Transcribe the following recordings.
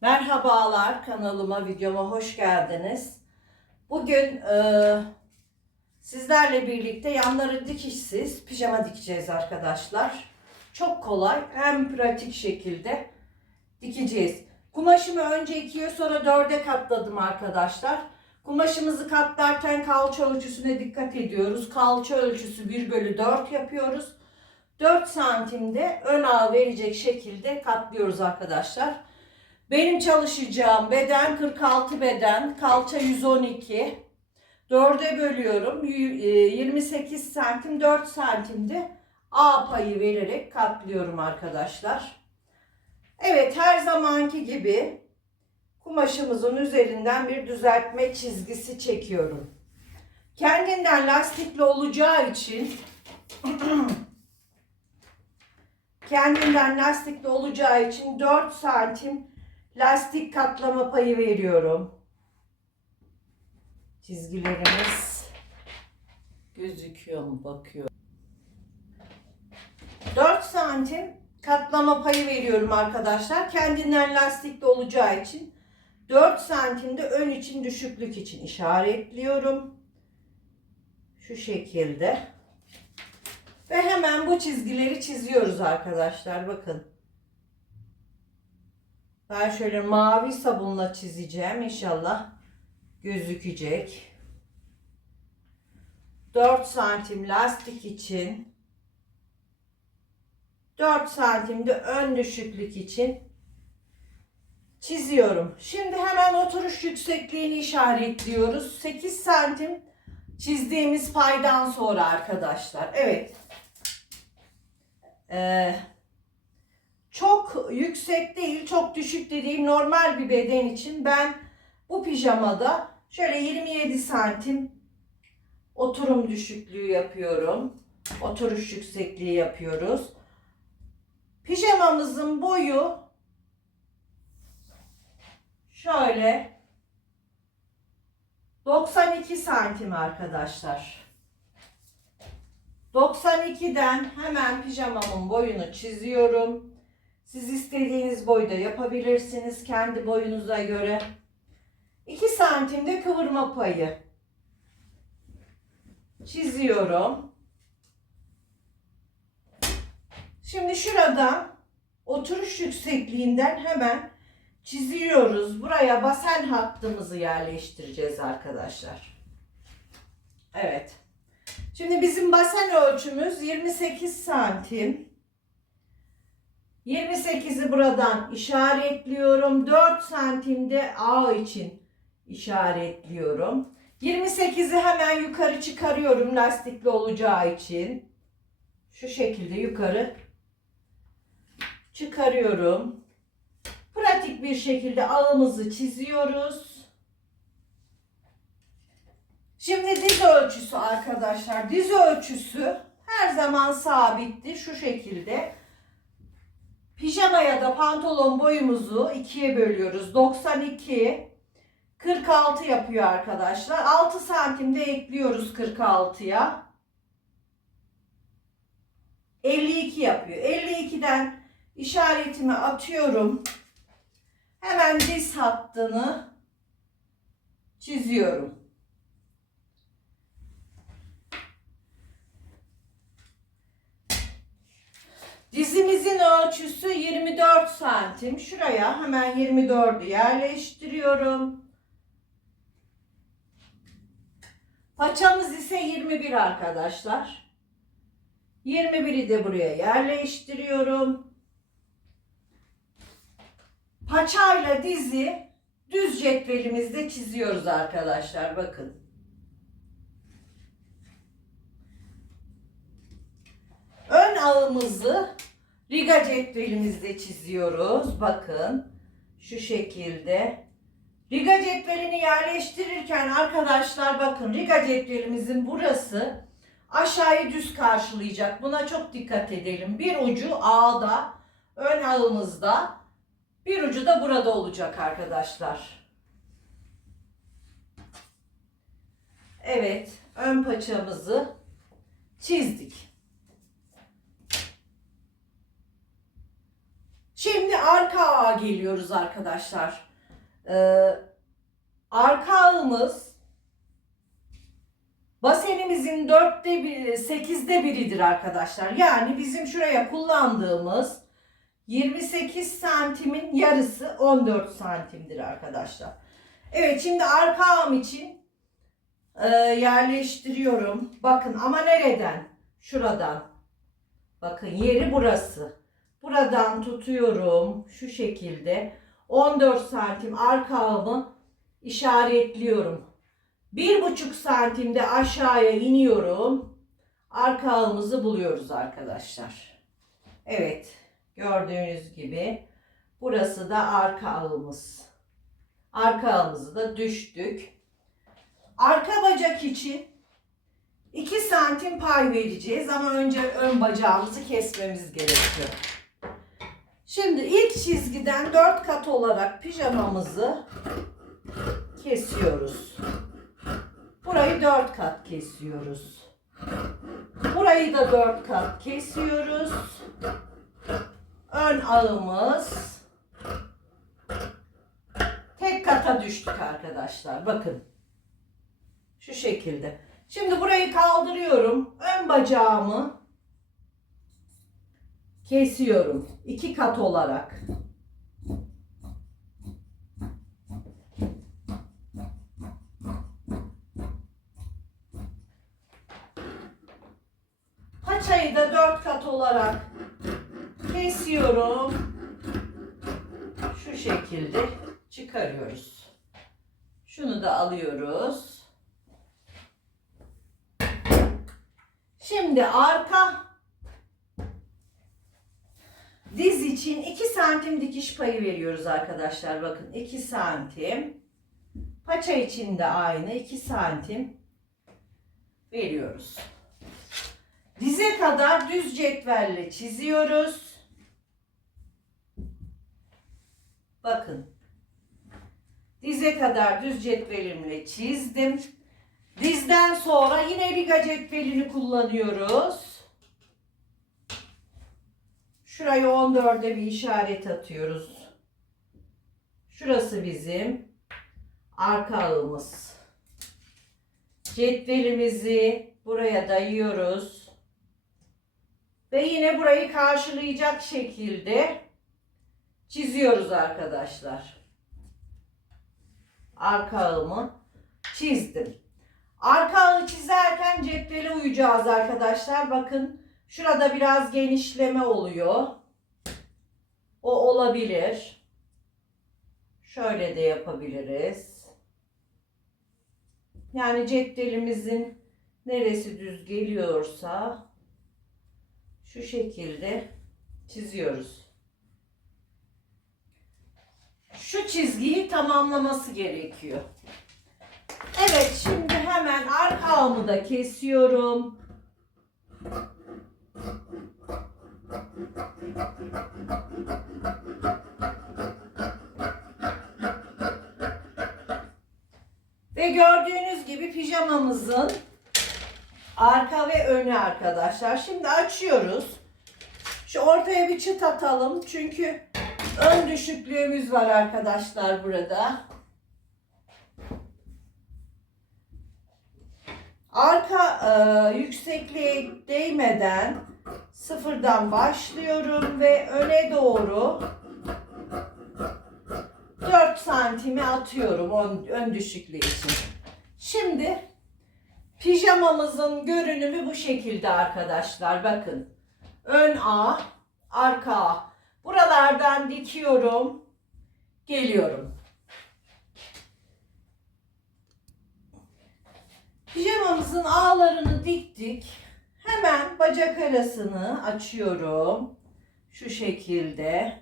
Merhabalar kanalıma, videoma hoş geldiniz. Bugün e, sizlerle birlikte yanları dikişsiz pijama dikeceğiz arkadaşlar. Çok kolay hem pratik şekilde dikeceğiz. Kumaşımı önce ikiye sonra dörde katladım arkadaşlar. Kumaşımızı katlarken kalça ölçüsüne dikkat ediyoruz. Kalça ölçüsü 1 bölü 4 yapıyoruz. 4 santimde ön ağ verecek şekilde katlıyoruz arkadaşlar. Benim çalışacağım beden 46 beden, kalça 112. 4'e bölüyorum. Y- e, 28 santim 4 santimde A payı vererek katlıyorum arkadaşlar. Evet her zamanki gibi kumaşımızın üzerinden bir düzeltme çizgisi çekiyorum. Kendinden lastikli olacağı için kendinden lastikli olacağı için 4 santim lastik katlama payı veriyorum. Çizgilerimiz gözüküyor mu bakıyorum. 4 santim katlama payı veriyorum arkadaşlar. Kendinden lastikli olacağı için 4 santimde ön için düşüklük için işaretliyorum. Şu şekilde. Ve hemen bu çizgileri çiziyoruz arkadaşlar. Bakın. Ben şöyle mavi sabunla çizeceğim. İnşallah gözükecek. 4 santim lastik için 4 santimde ön düşüklük için çiziyorum. Şimdi hemen oturuş yüksekliğini işaretliyoruz. 8 santim çizdiğimiz paydan sonra arkadaşlar. Evet. Ee, çok yüksek değil, çok düşük dediğim normal bir beden için ben bu pijamada şöyle 27 santim oturum düşüklüğü yapıyorum. Oturuş yüksekliği yapıyoruz. Pijamamızın boyu şöyle 92 santim arkadaşlar. 92'den hemen pijamamın boyunu çiziyorum. Siz istediğiniz boyda yapabilirsiniz kendi boyunuza göre. 2 santimde kıvırma payı çiziyorum. Şimdi şuradan oturuş yüksekliğinden hemen çiziyoruz. Buraya basen hattımızı yerleştireceğiz arkadaşlar. Evet. Şimdi bizim basen ölçümüz 28 santim. 28'i buradan işaretliyorum. 4 santimde A için işaretliyorum. 28'i hemen yukarı çıkarıyorum lastikli olacağı için. Şu şekilde yukarı çıkarıyorum. Pratik bir şekilde ağımızı çiziyoruz. Şimdi diz ölçüsü arkadaşlar. Diz ölçüsü her zaman sabitti şu şekilde. Pijama ya da pantolon boyumuzu ikiye bölüyoruz. 92 46 yapıyor arkadaşlar. 6 santimde ekliyoruz 46'ya. 52 yapıyor. 52'den işaretimi atıyorum. Hemen diz hattını çiziyorum. Dizimizin ölçüsü 24 santim. Şuraya hemen 24'ü yerleştiriyorum. Paçamız ise 21 arkadaşlar. 21'i de buraya yerleştiriyorum. Paçayla dizi düz cetvelimizde çiziyoruz arkadaşlar. Bakın. Ön ağımızı riga cetvelimizde çiziyoruz. Bakın. Şu şekilde. Riga cetvelini yerleştirirken arkadaşlar bakın riga cetvelimizin burası aşağıyı düz karşılayacak. Buna çok dikkat edelim. Bir ucu ağda, ön ağımızda, bir ucu da burada olacak arkadaşlar. Evet, ön paçamızı çizdik. Şimdi arka ağa geliyoruz arkadaşlar. Ee, arka ağımız basenimizin dörtte bir, sekizde biridir arkadaşlar. Yani bizim şuraya kullandığımız 28 santimin yarısı 14 santimdir arkadaşlar. Evet şimdi arka ağım için e, yerleştiriyorum. Bakın ama nereden? Şuradan. Bakın yeri burası. Buradan tutuyorum şu şekilde. 14 santim arka ağımı işaretliyorum. Bir buçuk santimde aşağıya iniyorum. Arka ağımızı buluyoruz arkadaşlar. Evet gördüğünüz gibi burası da arka ağımız. Arka ağımızı da düştük. Arka bacak için 2 santim pay vereceğiz ama önce ön bacağımızı kesmemiz gerekiyor. Şimdi ilk çizgiden 4 kat olarak pijamamızı kesiyoruz. Burayı 4 kat kesiyoruz. Burayı da 4 kat kesiyoruz. Ön ağımız tek kata düştük arkadaşlar. Bakın. Şu şekilde. Şimdi burayı kaldırıyorum. Ön bacağımı kesiyorum. iki kat olarak. Paçayı da dört kat olarak kesiyorum. Şu şekilde çıkarıyoruz. Şunu da alıyoruz. Şimdi arka diz için 2 santim dikiş payı veriyoruz arkadaşlar. Bakın 2 santim. Paça için de aynı 2 santim veriyoruz. Dize kadar düz cetvelle çiziyoruz. Bakın. Dize kadar düz cetvelimle çizdim. Dizden sonra yine riga cetvelini kullanıyoruz. Şurayı 14'e bir işaret atıyoruz. Şurası bizim arka ağımız. Cetvelimizi buraya dayıyoruz. Ve yine burayı karşılayacak şekilde çiziyoruz arkadaşlar. Arka ağımı çizdim. Arka ağı çizerken cetvele uyacağız arkadaşlar. Bakın şurada biraz genişleme oluyor. O olabilir. Şöyle de yapabiliriz. Yani cetvelimizin neresi düz geliyorsa şu şekilde çiziyoruz. Şu çizgiyi tamamlaması gerekiyor. Evet şimdi hemen arka da kesiyorum. Ve gördüğünüz gibi pijamamızın arka ve önü arkadaşlar. Şimdi açıyoruz. Şu ortaya bir çıt atalım. Çünkü ön düşüklüğümüz var arkadaşlar burada. Arka e, yüksekliğe değmeden sıfırdan başlıyorum ve öne doğru 4 santime atıyorum ön, ön düşüklüğü için. Şimdi pijamamızın görünümü bu şekilde arkadaşlar. Bakın. Ön A, arka A. Buralardan dikiyorum. Geliyorum. Pijamamızın ağlarını diktik. Hemen bacak arasını açıyorum. Şu şekilde.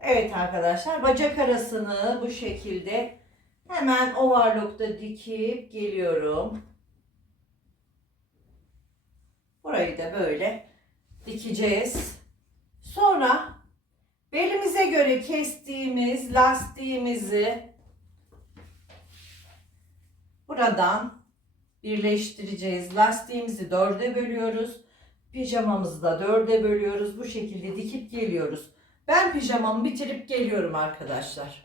Evet arkadaşlar bacak arasını bu şekilde hemen overlock'ta dikip geliyorum. Burayı da böyle dikeceğiz. Sonra Belimize göre kestiğimiz lastiğimizi buradan birleştireceğiz. Lastiğimizi dörde bölüyoruz. Pijamamızı da dörde bölüyoruz. Bu şekilde dikip geliyoruz. Ben pijamamı bitirip geliyorum arkadaşlar.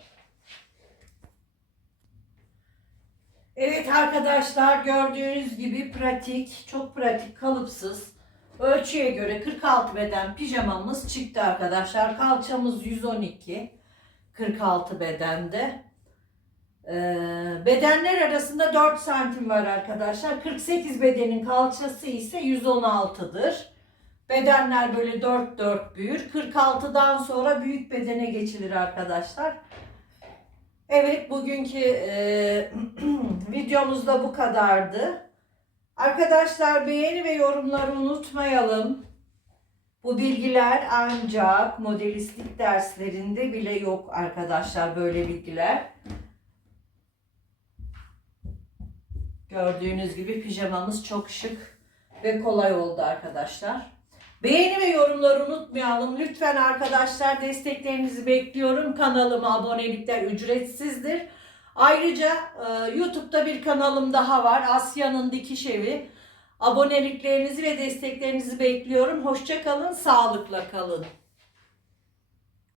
Evet arkadaşlar gördüğünüz gibi pratik, çok pratik, kalıpsız. Ölçüye göre 46 beden pijamamız çıktı arkadaşlar. Kalçamız 112. 46 bedende. Ee, bedenler arasında 4 santim var arkadaşlar. 48 bedenin kalçası ise 116'dır. Bedenler böyle 4 4 büyür. 46'dan sonra büyük bedene geçilir arkadaşlar. Evet bugünkü e, videomuz da bu kadardı. Arkadaşlar beğeni ve yorumları unutmayalım. Bu bilgiler ancak modelistlik derslerinde bile yok arkadaşlar böyle bilgiler. Gördüğünüz gibi pijamamız çok şık ve kolay oldu arkadaşlar. Beğeni ve yorumları unutmayalım. Lütfen arkadaşlar desteklerinizi bekliyorum. Kanalıma abonelikler ücretsizdir. Ayrıca e, YouTube'da bir kanalım daha var. Asya'nın Dikiş Evi. Aboneliklerinizi ve desteklerinizi bekliyorum. Hoşça kalın, sağlıkla kalın.